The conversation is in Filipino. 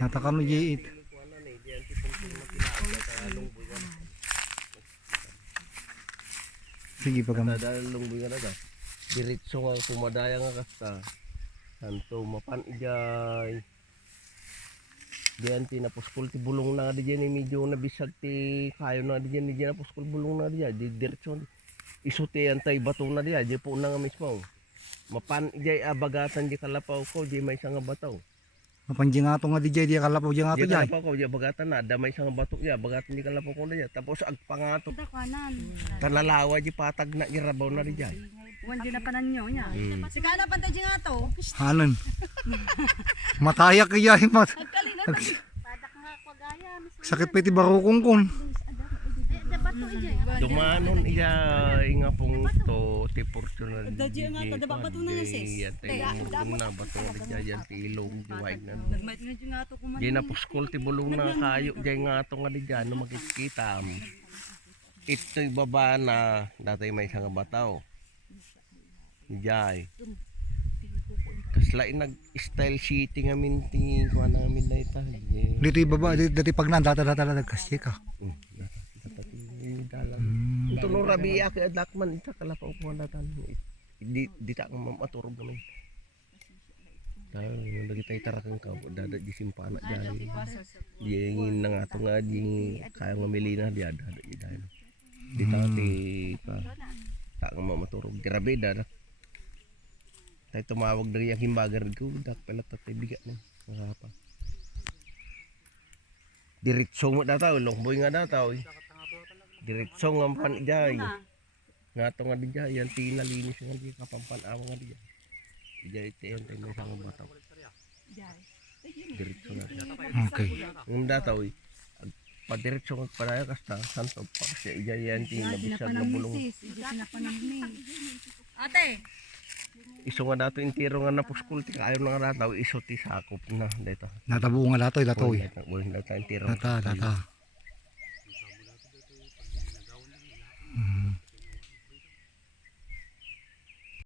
Nataka mo jiit. Sige pa kami. Dadalong buya na da. Diretso nga kumadaya nga kasta. Santo mapan ijay. Diyan tinapuskol ti bulong na di diyan medyo nabisag ti kayo na di diyan di napuskol bulong na diyan di diretso. Isuti antay bato na diyan di po na nga mismo. Mapan ijay abagatan di kalapaw ko di may nga bataw. Mapanji nga to nga di jay di kalapaw di nga to Di jay. kalapaw ko di abagatan na da may nga bato ya bagatan di kalapaw ko na diyan. Tapos ag pangato. Kanan. Kanalawa di patag na irabaw na di diyan. Wan di na panan nyo nya. Sigana pantay di nga to. Hanan. Matayak kaya mat. Padak nga pagaya. Sakit pa iti barukong kon. Bato ijay. Dumanon iya nga pong to ti Fortuner. Dadya nga to, daba bato na nga sis. Tayo na bato na diyan ti ilong di wide na. Nagmait nga di nga to kuman. Di na puskol ti bulong na kayo diyan nga to nga diyan no makikita. Ito'y baba na datay may isang bataw. Diyan. Kasla nag-style shooting amin ti kuha namin na ita. Dito ibaba dito pag nandata nagkasya ka. Ito nung Rabia kay Adlakman ita kalapaw ko datan. Di ta maturog namin. Dahil lagi tayo tarakang ka dada di simpana diyan. Di na nga to nga di kaya mamili na di ada di dahil. Di ta ti pa ta nga maturog. Grabe dada. Tayo tumawag dari ang himbagar ko dak pala tatay bigat na. Ngapa. Diretso mo dataw longboy nga dataw. Diretso nga pan ijay. Nga to nga dijay yan tinalinis nga di kapampan-awa nga dijay. Dijay tiyan tayo may sang bataw. Diretso nga. Okay. Ngum dataw padiretso nga padaya kasta santo pa siya ijay yan tinabisag na bulong. Ate. Iso nga dato intiro nga napuskul ti kayo nga dataw iso ti sakop na dito. Natabo nga datoy datoy. Bulan data intiro. Data.